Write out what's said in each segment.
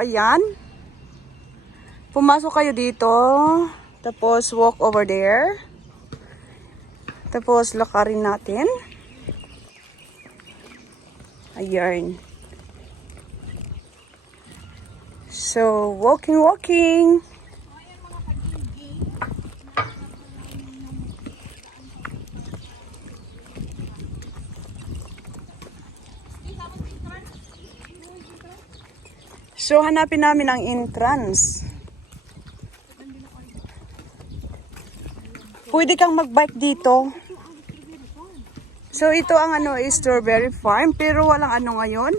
yan. Pumasok kayo dito. Tapos walk over there. Tapos lakarin natin. Ayan. So, walking, walking. So, hanapin namin ang entrance. Pwede kang mag-bike dito. So, ito ang ano, strawberry farm. Pero walang ano ngayon.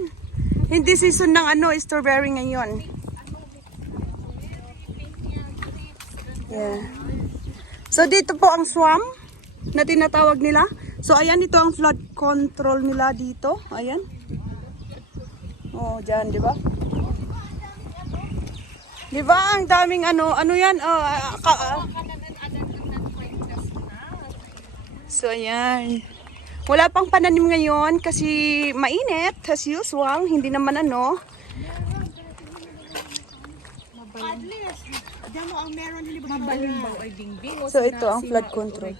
Hindi season ng ano, strawberry ngayon. Yeah. So, dito po ang swamp na tinatawag nila. So, ayan, ito ang flood control nila dito. Ayan. Oh, dyan, di ba? Di ba ang daming ano, ano yan? Oh, ah, ka, ah. So, ayan. Wala pang pananim ngayon kasi mainit as usual. Hindi naman ano. So, ito ang flood control.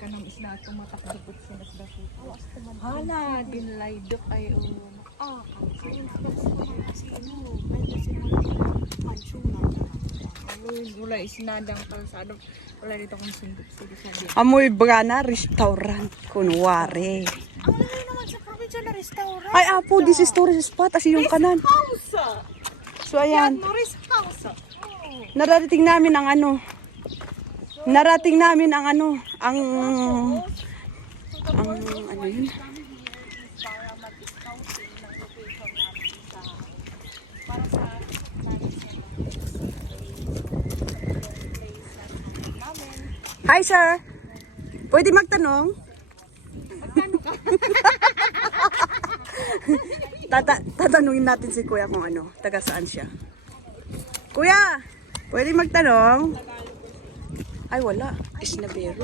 Hala, dinlay dok ay o. Ah, wala isinadang kalsado. Wala dito kung sindip-sindip sa di. Amoy Brana Restaurant. Kunwari. Ang laki naman sa probinsya na restaurant. Ay, apo, this is tourist spot. As yung kanan. House! So, ayan. House! Nararating namin ang ano. Narating namin ang ano. Ang... Ang ano yun? Hi, sir. Pwede magtanong? Tata tatanungin natin si kuya kung ano, taga saan siya. Kuya, pwede magtanong? Ay, wala. Isnabero.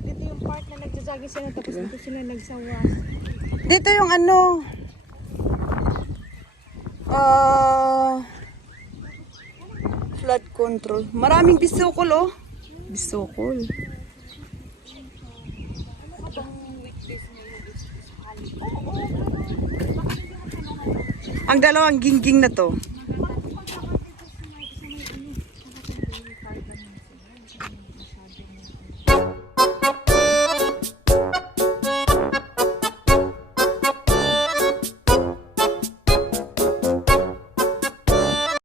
Dito yung part na nagsasagin sila tapos dito sila nagsawa. Dito yung ano, ah, flood control. Maraming bisukol oh. Bisukol. Ang dalawang gingging na to.